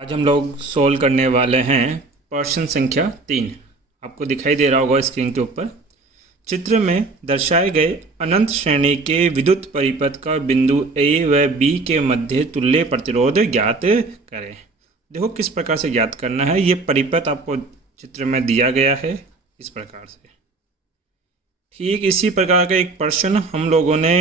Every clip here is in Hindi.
आज हम लोग सोल्व करने वाले हैं प्रश्न संख्या 3। आपको दिखाई दे रहा होगा स्क्रीन के ऊपर। चित्र में दर्शाए गए अनंत श्रेणी के विद्युत परिपथ का बिंदु ए व बी के मध्य तुल्य प्रतिरोध ज्ञात करें। देखो किस प्रकार से ज्ञात करना है। ये परिपथ आपको चित्र में दिया गया है इस प्रकार से। ठीक इसी प्रकार का एक प्रश्न हम लोगों ने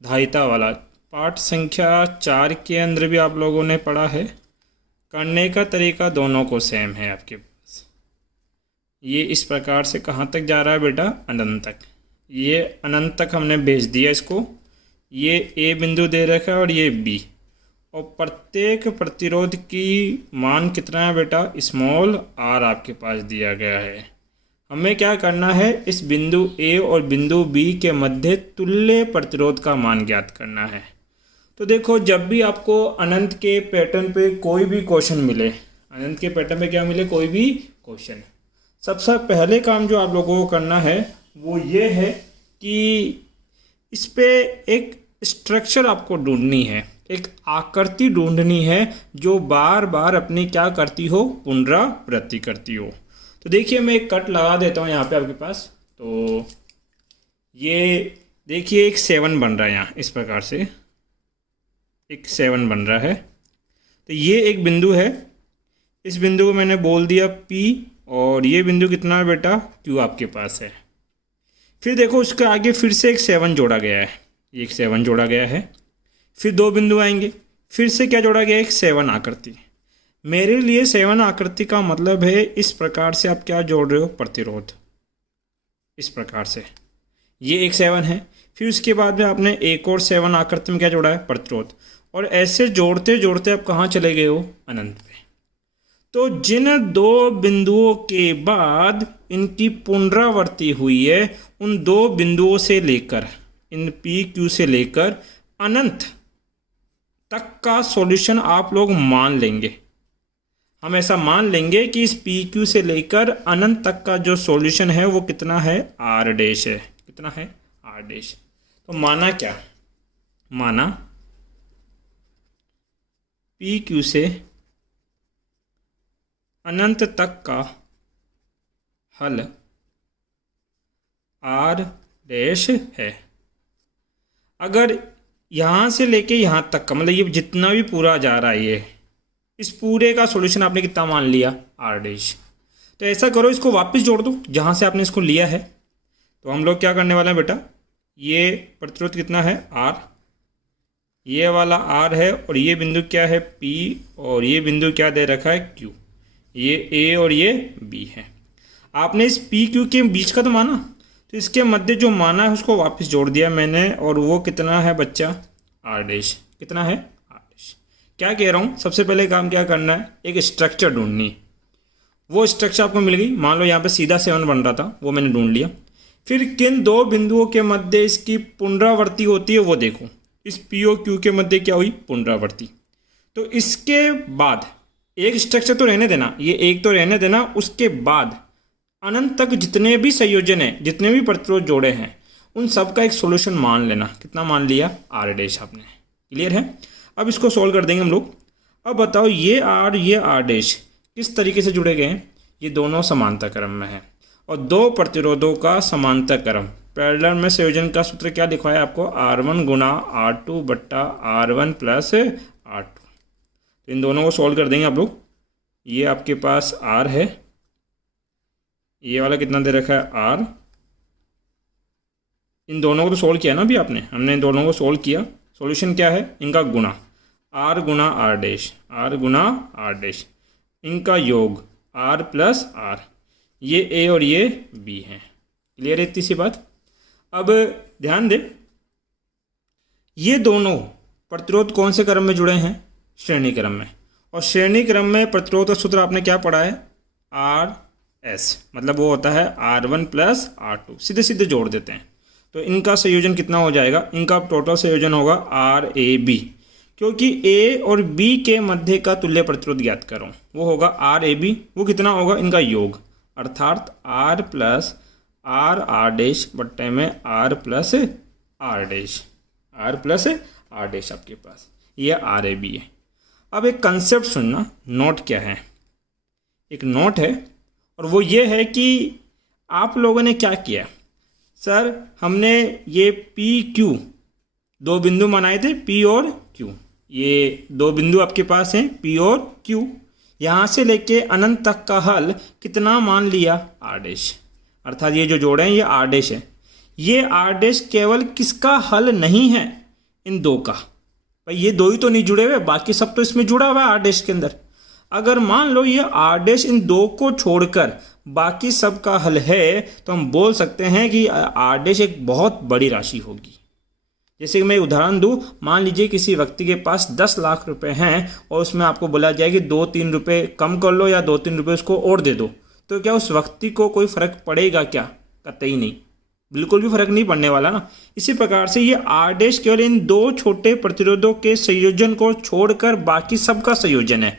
धारिता वाला पाठ संख्या 4 के अंदर भी आप लोगों ने पढ़ा है। करने का तरीका दोनों को सेम है आपके पास। ये इस प्रकार से कहाँ तक जा रहा है बेटा? अनंत तक। ये अनंत तक हमने भेज दिया इसको। ये ए बिंदु दे रखा है और ये बी, और प्रत्येक प्रतिरोध की मान कितना है बेटा? स्मॉल आर आपके पास दिया गया है। हमें क्या करना है? इस बिंदु ए और बिंदु बी के मध्य तुल्य प्रतिरोध का मान ज्ञात करना है। तो देखो, जब भी आपको अनंत के पैटर्न पे कोई भी क्वेश्चन मिले, अनंत के पैटर्न पे क्या मिले, कोई भी क्वेश्चन, सबसे पहले काम जो आप लोगों को करना है वो ये है कि इस पे एक स्ट्रक्चर आपको ढूंढनी है, एक आकृति ढूंढनी है जो बार बार अपनी क्या करती हो? पुनरावृत्ति करती हो। तो देखिए, मैं एक कट लगा देता हूँ यहाँ पे आपके पास। तो ये देखिए, एक 7 बन रहा है यहाँ इस प्रकार से, एक 7 बन रहा है। तो ये एक बिंदु है, इस बिंदु को मैंने बोल दिया P, और ये बिंदु कितना है बेटा? Q आपके पास है। फिर देखो, उसके आगे फिर से एक 7 जोड़ा गया है, एक 7 जोड़ा गया है। फिर 2 बिंदु आएंगे, फिर से क्या जोड़ा गया? एक 7 आकृति। मेरे लिए 7 आकृति का मतलब है इस प्रकार से आप क्या जोड़ रहे हो? प्रतिरोध। इस प्रकार से ये एक 7 है, फिर उसके बाद में आपने एक और 7 आकृति में क्या जोड़ा है? प्रतिरोध। और ऐसे जोड़ते जोड़ते आप कहाँ चले गए हो? अनंत पे। तो जिन 2 बिंदुओं के बाद इनकी पुनरावृत्ति हुई है, उन 2 बिंदुओं से लेकर, इन पी क्यू से लेकर अनंत तक का सॉल्यूशन आप लोग मान लेंगे। हम ऐसा मान लेंगे कि इस पी क्यू से लेकर अनंत तक का जो सॉल्यूशन है वो कितना है? आर डैश है। कितना है? R dash. तो माना क्या? माना पी क्यू से अनंत तक का हल आर डैश है। अगर यहाँ से लेके यहाँ तक का, मतलब ये जितना भी पूरा जा रहा है, ये इस पूरे का सॉल्यूशन आपने कितना मान लिया? R dash. तो ऐसा करो, इसको वापस जोड़ दो जहाँ से आपने इसको लिया है। तो हम लोग क्या करने वाले हैं बेटा? ये प्रतिरोध कितना है? आर, ये वाला आर है, और ये बिंदु क्या है? पी, और ये बिंदु क्या दे रखा है? क्यू। ये ए और ये बी है। आपने इस पी क्यू के बीच का तो माना, तो इसके मध्य जो माना है उसको वापस जोड़ दिया मैंने, और वो कितना है बच्चा? R dash. कितना है? R dash. क्या कह रहा हूँ? सबसे पहले काम क्या करना है? एक स्ट्रक्चर ढूंढनी। वो स्ट्रक्चर आपको मिल गई। मान लो यहाँ पे सीधा 7 बन रहा था, वो मैंने ढूंढ लिया। फिर किन 2 बिंदुओं के मध्य इसकी पुनरावृत्ति होती है वो देखो। इस पी और क्यू के मध्य क्या हुई? पुनरावृत्ति। तो इसके बाद एक स्ट्रक्चर तो रहने देना, ये एक तो रहने देना। उसके बाद अनंत तक जितने भी संयोजन हैं, जितने भी प्रतिरोध जोड़े हैं, उन सब का एक सॉल्यूशन मान लेना। कितना मान लिया? आर डैश आपने। क्लियर है? अब इसको सॉल्व कर देंगे हम लोग। अब बताओ, ये आर डैश किस तरीके से जुड़े गए हैं? ये दोनों समांतर क्रम में है, और 2 प्रतिरोधों का समांतर क्रम, पैरेलल में संयोजन का सूत्र क्या लिखवाया आपको? R1 गुना R2 बट्टा R1 प्लस R2। तो इन दोनों को सॉल्व कर देंगे आप लोग। ये आपके पास R है, ये वाला कितना दे रखा है? R। इन दोनों को तो सॉल्व किया ना अभी आपने, हमने इन दोनों को सॉल्व किया। सॉल्यूशन क्या है? इनका गुना, R गुना R डैश, R गुना R डैश, इनका योग R प्लस R। ये ए और ये बी है। क्लियर है इतनी सी बात? अब ध्यान दे, ये दोनों प्रतिरोध कौन से क्रम में जुड़े हैं? श्रेणी क्रम में। और श्रेणी क्रम में प्रतिरोध का सूत्र आपने क्या पढ़ा है? आर एस, मतलब वो होता है R1 प्लस R2। सीधे सीधे जोड़ देते हैं। तो इनका संयोजन कितना हो जाएगा? इनका टोटल संयोजन होगा आर ए बी, क्योंकि ए और बी के मध्य का तुल्य प्रतिरोध ज्ञात करो, वो होगा आर ए बी। वो कितना होगा? इनका योग, अर्थात आर प्लस आर डैश बट्टे में R plus R dash, R plus R dash आपके पास। ये आर ए बी है। अब एक कंसेप्ट सुनना, नोट क्या है। एक नोट है और वो ये है कि आप लोगों ने क्या किया, सर हमने ये पी क्यू दो बिंदु बनाए थे, पी और क्यू। ये दो बिंदु आपके पास हैं पी और क्यू। यहाँ से लेके अनंत तक का हल कितना मान लिया, आर डैश। अर्थात ये जो जोड़े हैं ये आर डैश है। ये आर डैश केवल किसका हल नहीं है, इन दो का। भाई ये दो ही तो नहीं जुड़े हुए, बाकी सब तो इसमें जुड़ा हुआ है आर डैश के अंदर। अगर मान लो ये आर डैश इन दो को छोड़कर बाकी सब का हल है, तो हम बोल सकते हैं कि आर डैश एक बहुत बड़ी राशि होगी। जैसे कि मैं उदाहरण दूं, मान लीजिए किसी व्यक्ति के पास 10 लाख रुपए हैं और उसमें आपको बोला जाए कि 2-3 रुपये कम कर लो या 2-3 रुपये उसको और दे दो, तो क्या उस व्यक्ति को कोई फर्क पड़ेगा क्या? कतई नहीं, बिल्कुल भी फर्क नहीं पड़ने वाला ना। इसी प्रकार से ये आर डैश केवल इन दो छोटे प्रतिरोधों के संयोजन को छोड़कर बाकी सबका संयोजन है।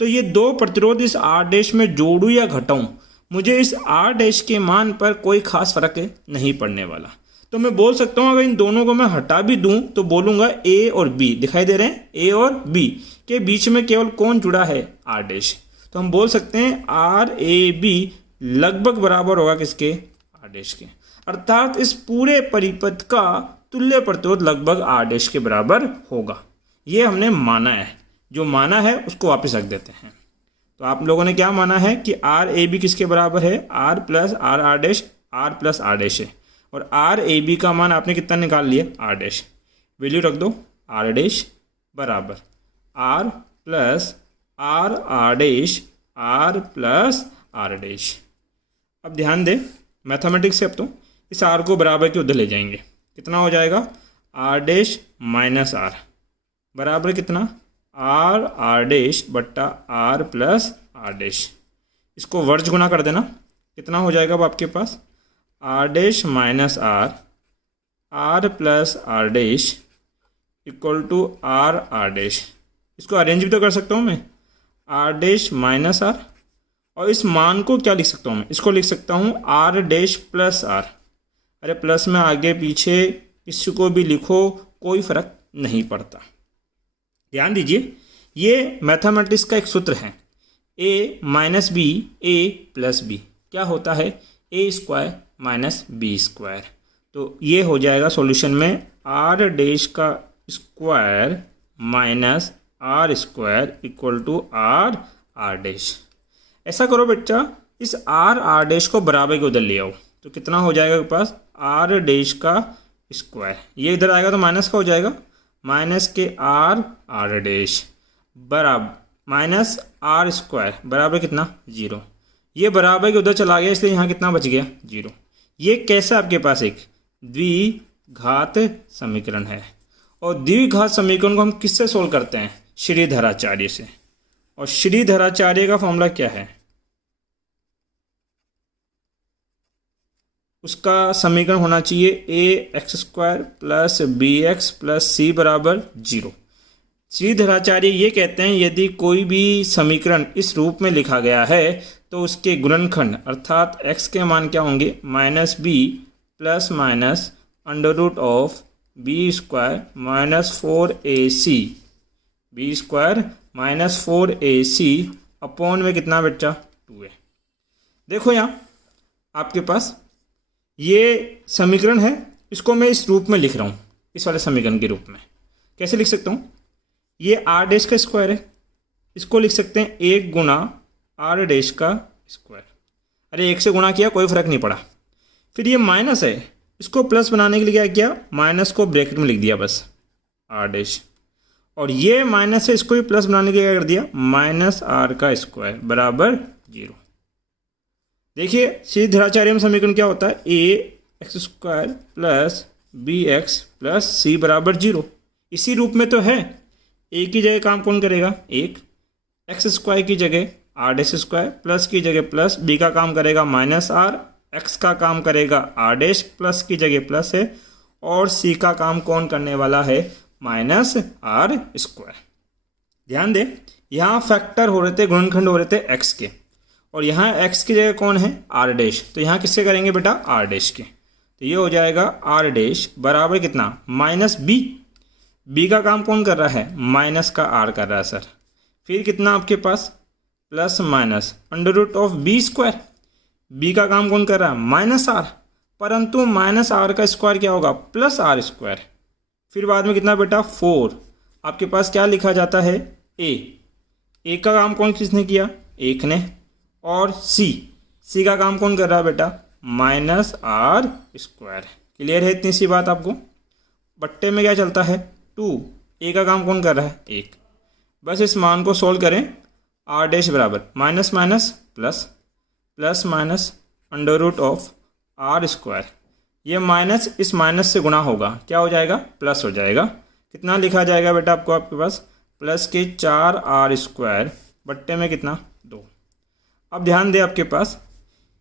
तो ये दो प्रतिरोध इस आर डैश में जोड़ूं या घटाऊं, मुझे इस आर डैश के मान पर कोई खास फर्क नहीं पड़ने वाला। तो मैं बोल सकता हूँ अगर इन दोनों को मैं हटा भी दूं तो बोलूँगा ए और बी, दिखाई दे रहे हैं, ए और बी के बीच में केवल कौन जुड़ा है, आर डैश। तो हम बोल सकते हैं आर ए बी लगभग बराबर होगा किसके, आर डैश के। अर्थात इस पूरे परिपथ का तुल्य प्रतिरोध लगभग आर डैश के बराबर होगा। ये हमने माना है, जो माना है उसको वापस रख देते हैं। तो आप लोगों ने क्या माना है कि आर ए बी किसके बराबर है, R plus R R dash, R plus R dash है। और आर ए बी का मान आपने कितना निकाल लिया, आर डैश। वैल्यू रख दो, आर डैश बराबर R plus R R dash, R plus R dash. अब ध्यान दे मैथमेटिक्स से, अब तो इस आर को बराबर के उधर ले जाएंगे, कितना हो जाएगा, आर डैश माइनस आर बराबर कितना, आर आर डैश बट्टा आर प्लस आर डैश। इसको वर्ज गुना कर देना, कितना हो जाएगा अब आपके पास, R dash minus R, R plus R dash equal to R R dash. इसको अरेंज भी तो कर सकता हूँ मैं, आर डैश माइनस आर, और इस मान को क्या लिख सकता हूँ मैं, इसको लिख सकता हूँ आर डैश प्लस आर। अरे प्लस में आगे पीछे इसको भी लिखो, कोई फर्क नहीं पड़ता। ध्यान दीजिए, ये मैथमेटिक्स का एक सूत्र है, A minus B A plus B क्या होता है, A square minus B square. तो ये हो जाएगा सॉल्यूशन में आर डैश का square minus R square equal to R R dash. ऐसा करो बच्चा, इस आर आर डैश को बराबर के उधर ले आओ, तो कितना हो जाएगा आपके पास, आर डैश का स्क्वायर, ये इधर आएगा तो माइनस का हो जाएगा, माइनस के आर आर डैश बराबर माइनस आर स्क्वायर बराबर कितना, 0। ये बराबर के उधर चला गया, इसलिए यहाँ कितना बच गया, 0। ये कैसा आपके पास एक द्विघात समीकरण है। और द्विघात समीकरण को हम किससे सोल्व करते हैं, श्रीधराचार्य से। और श्रीधराचार्य का फॉर्मूला क्या है, उसका समीकरण होना चाहिए A X square plus B X plus C बराबर 0। श्रीधराचार्य ये कहते हैं यदि कोई भी समीकरण इस रूप में लिखा गया है तो उसके गुणनखंड अर्थात x के मान क्या होंगे, minus B plus minus under root of B square minus 4ac, B square minus 4ac upon में कितना बच्चा, 2a। देखो यहाँ आपके पास ये समीकरण है, इसको मैं इस रूप में लिख रहा हूँ, इस वाले समीकरण के रूप में। कैसे लिख सकता हूँ, ये आर डैश का स्क्वायर है, इसको लिख सकते हैं 1 गुना आर डैश का स्क्वायर। अरे 1 से गुणा किया, कोई फर्क नहीं पड़ा। फिर ये माइनस है, इसको प्लस बनाने के लिए क्या किया, माइनस को ब्रैकेट में लिख दिया बस, आर डैश। और ये माइनस है, इसको भी प्लस बनाने के लिए क्या कर दिया, माइनस आर का स्क्वायर बराबर 0। देखिए श्रीधराचार्य में समीकरण क्या होता है, A X square plus B X plus C बराबर 0। इसी रूप में तो है, ए की जगह काम कौन करेगा, 1, एक्स स्क्वायर की जगह आर डैश स्क्वायर, प्लस की जगह प्लस, बी का काम करेगा माइनस आर, एक्स का काम करेगा आर डैश, प्लस की जगह प्लस है, और सी का काम कौन करने वाला है, माइनस आर स्क्वायर। ध्यान दे, यहाँ फैक्टर हो रहे थे, गुणनखंड हो रहे थे एक्स के, और यहाँ x की जगह कौन है, आर डैश। तो यहाँ किससे करेंगे बेटा, आर डैश के। तो ये हो जाएगा आर डैश बराबर कितना, माइनस बी। बी का काम कौन कर रहा है, माइनस का आर कर रहा है सर। फिर कितना आपके पास, plus minus under root of B square. B का काम कौन कर रहा है, माइनस आर, परंतु माइनस आर का स्क्वायर क्या होगा, प्लस आर स्क्वायर। फिर बाद में कितना बेटा, 4। आपके पास क्या लिखा जाता है, ए का काम कौन किसने किया, एक ने। और सी का काम कौन कर रहा है बेटा, माइनस आर स्क्वायर। क्लियर है इतनी सी बात आपको। बट्टे में क्या चलता है, 2। ए का काम कौन कर रहा है, एक। बस इस मान को सोल्व करें, आर डैश बराबर minus minus plus, plus minus under root of R square. ये माइनस इस माइनस से गुणा होगा, क्या हो जाएगा, प्लस हो जाएगा। कितना लिखा जाएगा बेटा आपको, आपके पास प्लस के 4 आर स्क्वायर बट्टे में कितना, 2। अब ध्यान दे आपके पास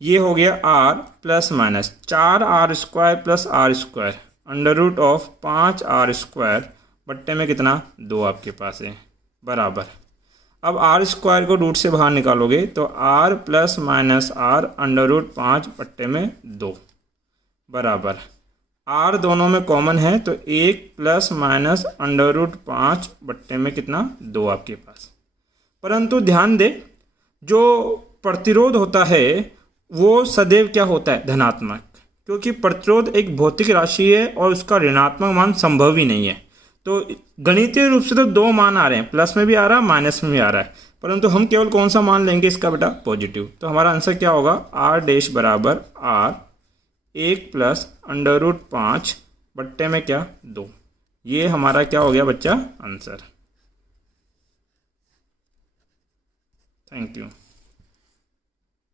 ये हो गया R plus minus 4 R square plus R square under root of 5 R square बट्टे में कितना, 2 आपके पास है, बराबर। अब आर स्क्वायर को रूट से बाहर निकालोगे तो R plus minus R under root 5 बट्टे में 2 बराबर। आर दोनों में कॉमन है तो 1 प्लस माइनस अंडर रूट 5 बट्टे में कितना, 2 आपके पास। परंतु ध्यान दे, जो प्रतिरोध होता है वो सदैव क्या होता है, धनात्मक, क्योंकि प्रतिरोध एक भौतिक राशि है और उसका ऋणात्मक मान संभव ही नहीं है। तो गणितीय रूप से तो 2 मान आ रहे हैं, प्लस में भी आ रहा है माइनस में भी आ रहा है, परंतु हम केवल कौन सा मान लेंगे इसका बेटा, पॉजिटिव। तो हमारा आंसर क्या होगा, आर डैश बराबर आर 1 प्लस अंडर रूट 5 बट्टे में क्या, 2। ये हमारा क्या हो गया बच्चा, आंसर। Thank you.